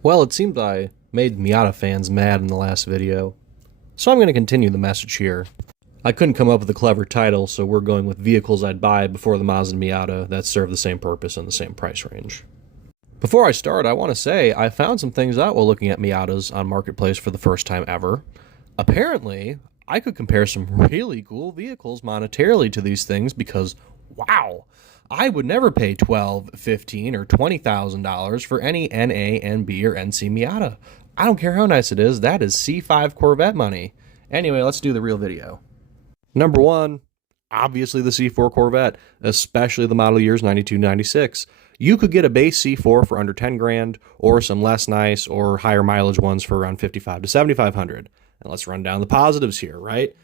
Well, it seems I made Miata fans mad in the last video, so I'm going to continue the message here. I couldn't come up with a clever title, so we're going with vehicles I'd buy before the Mazda Miata that serve the same purpose in the same price range. Before I start, I want to say I found some things out while looking at Miatas on Marketplace for the first time ever. Apparently, I could compare some really cool vehicles monetarily to these things because, wow, I would never pay $12, $15, or $20,000 for any NA, NB, or NC Miata. I don't care how nice it is, that is C5 Corvette money. Anyway, let's do the real video. Number one, obviously the C4 Corvette, especially the model years 92, 96. You could get a base C4 for under 10 grand, or some less nice or higher mileage ones for around 55 to 7,500. And let's run down the positives here, right?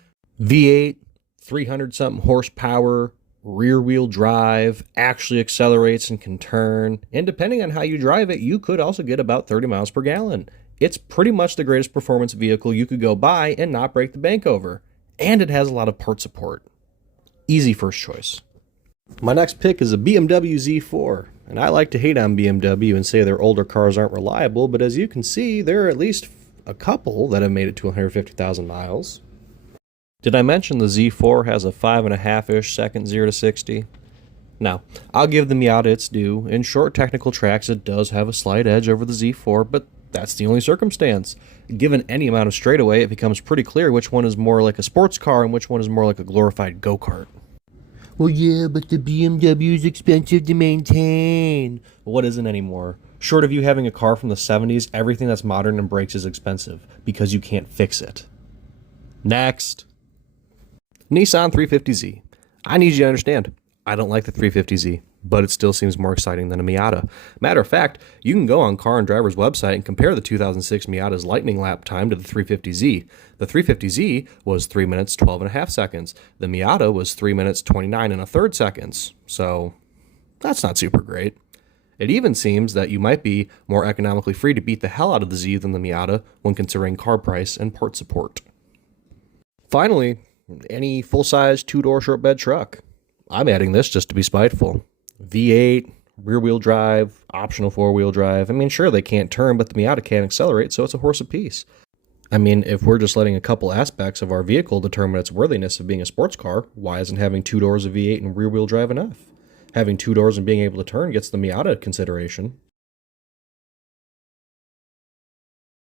V8, 300 something horsepower, rear wheel drive, actually accelerates and can turn. And depending on how you drive it, you could also get about 30 miles per gallon. It's pretty much the greatest performance vehicle you could go buy and not break the bank over. And it has a lot of part support. Easy first choice. My next pick is a BMW Z4. And I like to hate on BMW and say their older cars aren't reliable, but as you can see, there are at least a couple that have made it to 150,000 miles. Did I mention the Z4 has a 5.5-ish second 0 to 60? Now, I'll give the Miata its due. In short technical tracks, it does have a slight edge over the Z4, but that's the only circumstance. Given any amount of straightaway, it becomes pretty clear which one is more like a sports car and which one is more like a glorified go-kart. Well, yeah, but the BMW is expensive to maintain. What isn't anymore? Short of you having a car from the 70s, everything that's modern and breaks is expensive because you can't fix it. Next. Nissan 350Z. I need you to understand, I don't like the 350Z, but it still seems more exciting than a Miata. Matter of fact, you can go on Car and Driver's website and compare the 2006 Miata's lightning lap time to the 350Z. The 350Z was 3 minutes 12 and a half seconds. The Miata was 3 minutes 29 and a third seconds. So that's not super great. It even seems that you might be more economically free to beat the hell out of the Z than the Miata when considering car price and part support. Finally, any full-size two-door short bed truck. I'm adding this just to be spiteful. V8, rear-wheel drive, optional four-wheel drive. I mean, sure, they can't turn, but the Miata can accelerate, so it's a horse apiece. I mean, if we're just letting a couple aspects of our vehicle determine its worthiness of being a sports car, why isn't having two doors of V8 and rear-wheel drive enough? Having two doors and being able to turn gets the Miata consideration.